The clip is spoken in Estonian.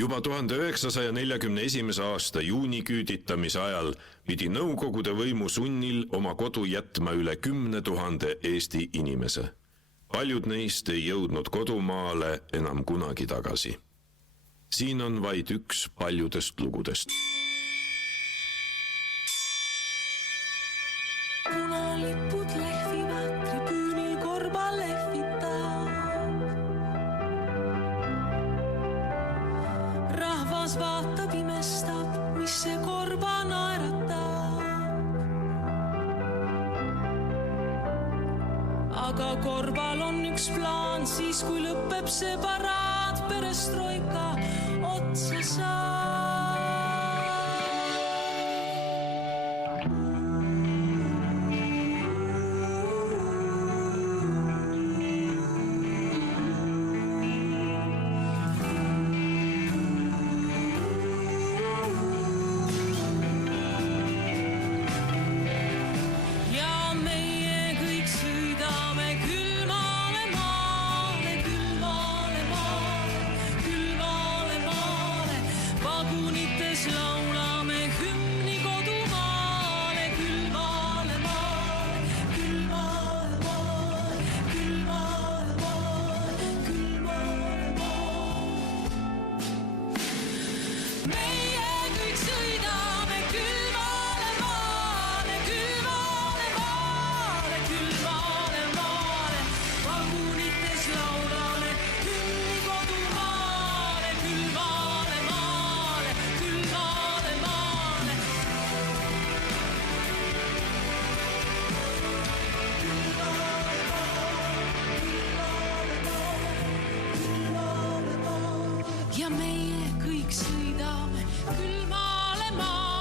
Juba 1941. aasta juuniküüditamise ajal pidi Nõukogude võimu sunnil oma kodu jätma üle 10 000 Eesti inimese. Paljud neist ei jõudnud kodumaale enam kunagi tagasi. Siin on vaid üks paljudest lugudest. Punalipud lehvivad, tribüünil korba lehvitab. Rahvas vaatab, imestab, mis see korba naeratab. Aga korbal on üks plaan, siis kui lõpeb see paraad, perestroika otsa saab. Ja meie kõik sõidame külmale maale.